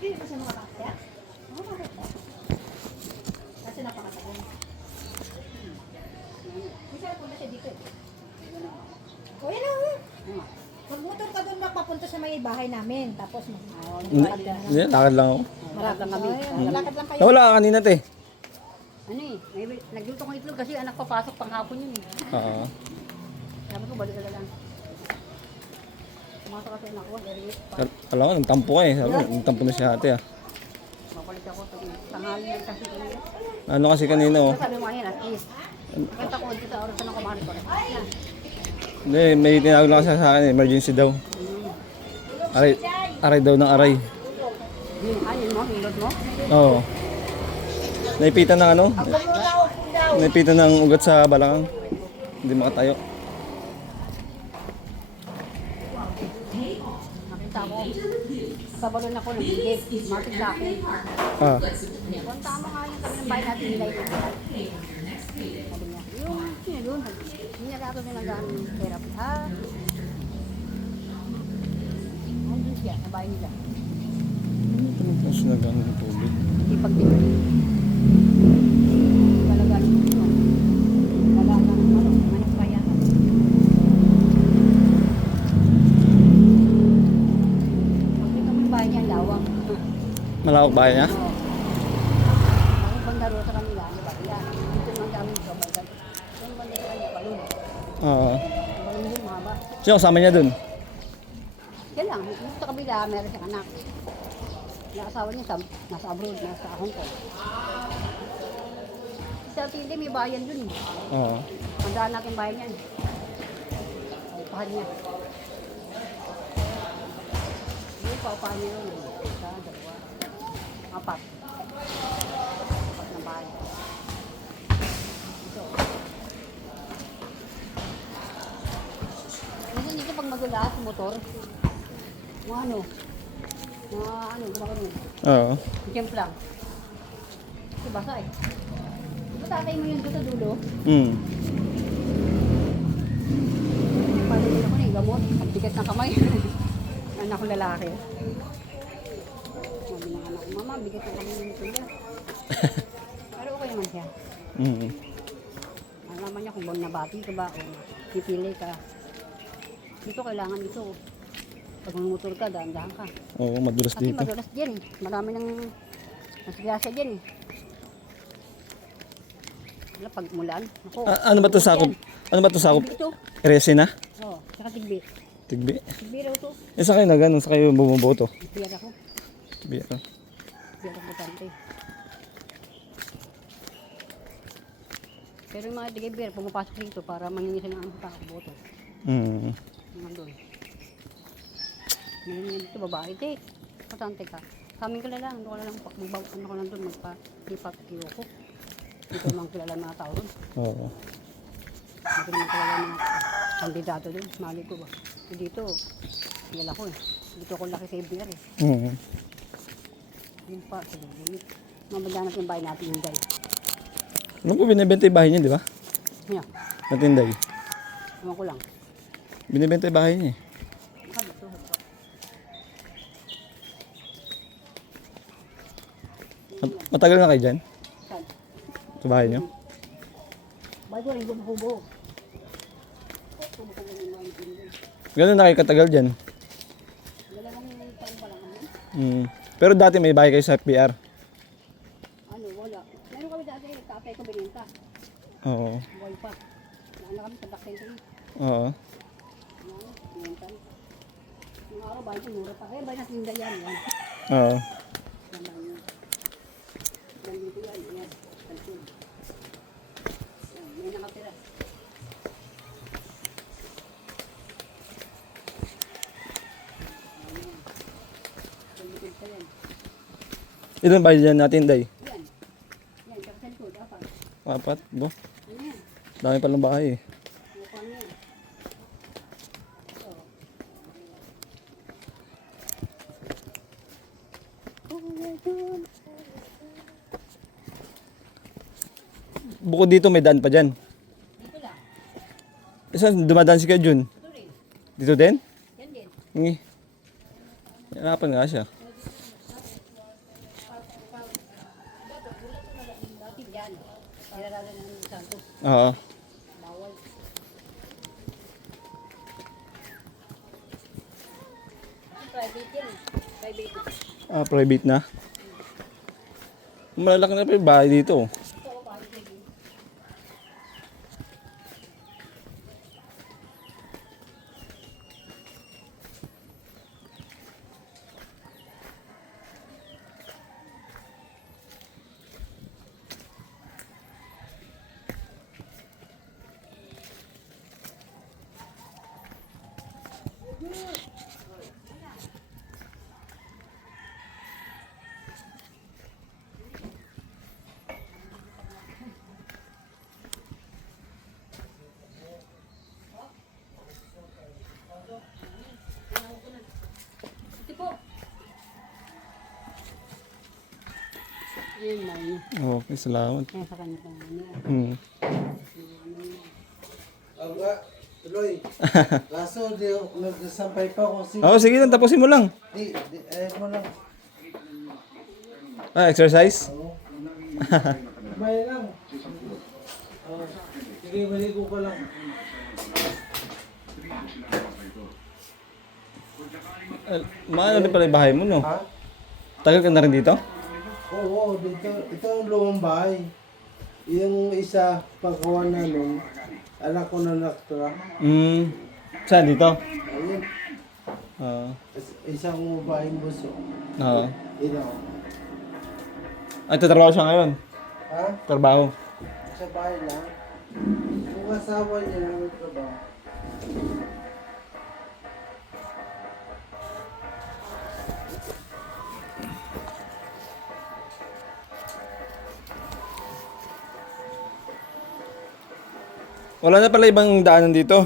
Hindi ba siya makakakya? Oo, bakit ba? Kasi napakatagal. Isa po na siya dito. O yan o. Magmotor ka doon mapapunta sa may bahay namin. Tapos maglalakad ka na lang. Hindi, lakad lang ako. Malakad lang kami. Malakad lang kayo. Nawala ka kanina, te. Ano eh, nagluto ko itlog kasi anak papasok panghapon yun eh. Oo. Sabi ko, balik ka na lang. Pumasok kasi anak ko, early. Alam ko, nagtampo ka eh. Sabi ko, nagtampo na si ate ah. Mapalit ako, tanghali yan kasi kanina. Ano kasi kanina oh. Sabi mo kanina, is, kanta ko dito sa oras na kumarin ko. Yan. Hindi, may tinawag lang kasi sa akin, emergency daw. Aray, aray daw ng aray. Yun mo, hilot mo. Oo. Naipitan ng ano? Naipitan ng ugat sa balakang. Hindi makatayo. Nakita ko, sabalon ako ng bigit, matik sa akin. Ah. Kung tama nga yung kami ng bahay natin nila ito. Sabi niya, yun. Hindi niya kato nilagaan ng therapy. Andun siya, sa bahay nila. Tapos nagano ng tubig. Hindi pagpinuli. Talagaan mo ito. Talagaan ng manok pa yan. Pagpinuli kami bahay niya, lawang. Malawak bahay niya? Oo. Ang bandaro sa kanila, ano ba? Kaya, dito naman kami sa bayan. Yung bandaro niya, balon. Oo. Balon din, mahaba. Sino kasama niya dun? Yan lang, sa kabila, meron siyang anak. Yung asawa niya nasa abroad, nasa Hong Kong. Sa Tindi, may bayan dun. Oo. Mandaan natin bayan yan. Ay, pahal niya. Yung paupahan niya yun. Isa, dalawa, apat. Apat na bahay. Ito. Minsan dito pag magulas, motor, mga ano, gumagano. Oo. Jump lang. Kasi basa eh. Di ba tatay mo yun sa dulo? Hmm. Paano din ako na yung gamot? Ang bigat ng kamay. Anak ko lalaki. Sabi ng anak ko, Mama, bigat ng kamay nito niya. Pero okay naman siya. Hmm. Alaman niya kung bang nabati ka ba o pipili ka. Dito kailangan ito. Pag motor ka, dahan-dahan ka. Oo, madulas Kasi dito. madulas dyan. Marami ng nasgrasya dyan. Wala, pag mulan. Ako, Ano ba to sakop? Ano ba to sakop? tigbi ito. Resina? Oo, saka tigbi. Tigbi? Tigbi raw ito. Eh sa kayo na ganun, sa kayo bumuboto. Biyar ako. Tigbi ako. Biyar ako butante. Pero yung mga tigbi-biyar, pumapasok dito para mangingi sila ng boto. Hmm. Mga doon. Ngayon dito, babae, te. Patante ka. Kaming kilala, ano ko na lang, ano ko lang doon, magpa-ipak-iyo ko. Dito naman kilala ng mga tao doon. Oo. Dito naman kilala ng mga kandidato doon. Mali ko ba? Dito, kilala ko eh. Dito ako laki sa IBR eh. Hmm. Yun pa, sige. Mabanda natin yung bahay natin yung guys. Ano po binibenta yung bahay niya, di ba? Yan, Natinday. ewan ko lang. Binibenta yung bahay niya eh. Baka dito, baka. Matagal na kayo dyan? Saan? Sa bahay niyo? Bahay ko rin, bumukubo. Ganun na kayo katagal dyan? Dalawang taon pa lang. Hmm. Pero dati may bahay kayo sa PR? Ano, wala. Meron kami dati, tatay ko bininta. Oo. Buhay pa. Naano kami sa back center. Oo. Ano, bininta. Yung araw, bahay ko mura pa. Eh, bahay na tinda yan. Yan. Oo. Yan lang yun. Yan dito yan. Yan. Kantin. Yan, may nakatira. Yan, pa yan. Ilan bahay dyan natin, Day? Yan. Yan, kapsal ko, dapat. Apat? Bo? Ano yan? Dami palang bahay eh. Mukhang yan. Oo. Bukod dito may daan pa dyan. Dito lang. Saan dumadaan si Kajun? Ito rin. Dito din? Yan Hingi. Hirapan nga siya. Dati yan. Nilalaga na ng santo. Oo. Bawal. Private yan. Private. Ah, private na. Malalaki na pa yung bahay dito. Ito po. Yun lang yun. Okay, salamat. Kaya sa kanya pa niya. Hmm. Aba, tuloy. Kaso, di ako nagsasampay pa ako. Oo, sige lang, tapusin mo lang. Ayaw mo lang. Ah, exercise? May lang. Sige, maligo ko lang. Maano din pala yung bahay mo, no? Ha? Tagal ka na rin dito? Oo, dito. Ito ang lumang bahay. Yung isa, pagkawan na nung, anak ko na naktura. Hmm. Saan dito? Ayun, Oo. isang babaeng buso. Oo. Ino. Ay, tatrabaho siya ngayon. Ha? Trabaho. Sa bahay lang. Yung asawa niya na nagtrabaho. Wala na pala ibang daanan dito.